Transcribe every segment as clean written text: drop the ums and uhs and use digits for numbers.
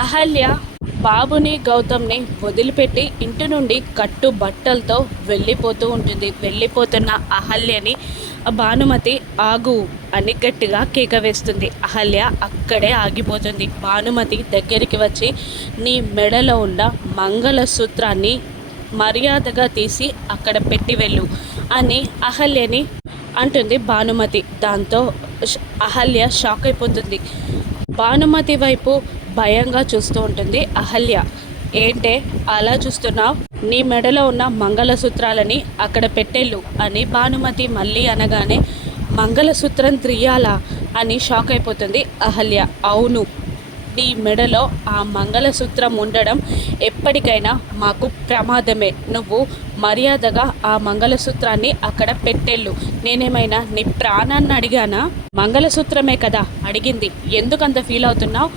అహల్య బాబుని గౌతమ్ని వదిలిపెట్టి ఇంటి నుండి కట్టు బట్టలతో వెళ్ళిపోతూ ఉంటుంది. వెళ్ళిపోతున్న అహల్యని భానుమతి ఆగు అని గట్టిగా కేక వేస్తుంది. అహల్య అక్కడే ఆగిపోతుంది. భానుమతి దగ్గరికి వచ్చి నీ మెడలో ఉన్న మంగళసూత్రాన్ని మర్యాదగా తీసి అక్కడ పెట్టి వెళ్ళు అని అహల్యని అంటుంది భానుమతి. దాంతో అహల్య షాక్ అయిపోతుంది. భానుమతి వైపు భయంగా చూస్తూ ఉంటుంది అహల్య. ఏంటే అలా చూస్తున్నావు? నీ మెడలో ఉన్న మంగళసూత్రాలని అక్కడ పెట్టెళ్ళు అని భానుమతి మళ్ళీ అనగానే మంగళసూత్రం త్రియాలా అని షాక్ అయిపోతుంది అహల్య. అవును, నీ మెడలో ఆ మంగళసూత్రం ఉండడం ఎప్పటికైనా మాకు ప్రమాదమే. నువ్వు మర్యాదగా ఆ మంగళసూత్రాన్ని అక్కడ పెట్టెళ్ళు. నేనేమైనా నీ ప్రాణాన్ని అడిగానా? మంగళసూత్రమే కదా అడిగింది, ఎందుకంత ఫీల్ అవుతున్నావు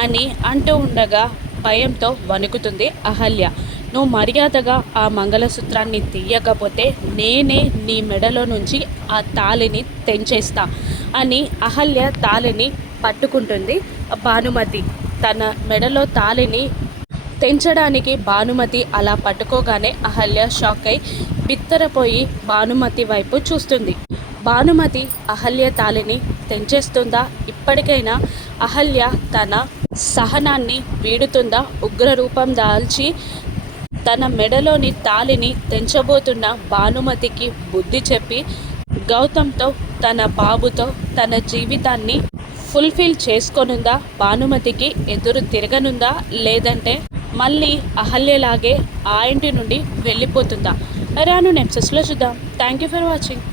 అని అంటూ ఉండగా భయంతో వణుకుతుంది అహల్య. నువ్వు మర్యాదగా ఆ మంగళసూత్రాన్ని తీయకపోతే నేనే నీ మెడలో నుంచి ఆ తాళిని తెంచేస్తా అని అహల్య తాళిని పట్టుకుంటుంది భానుమతి. తన మెడలో తాళిని తెంచడానికి భానుమతి అలా పట్టుకోగానే అహల్య షాక్ అయి బిత్తరపోయి భానుమతి వైపు చూస్తుంది. భానుమతి అహల్య తాళిని తెంచేస్తుందా? ఇప్పటికైనా అహల్య తన సహనాన్ని వీడుతుందా? ఉగ్ర రూపం దాల్చి తన మెడలోని తాళిని తెంచబోతున్న భానుమతికి బుద్ధి చెప్పి గౌతమ్తో తన బాబుతో తన జీవితాన్ని ఫుల్ఫిల్ చేసుకొనుందా? భానుమతికి ఎదురు తిరగనుందా? లేదంటే మళ్ళీ అహల్యలాగే ఆ ఇంటి నుండి వెళ్ళిపోతుందా? రాను నెప్సెస్లో చూద్దాం. Thank you for watching.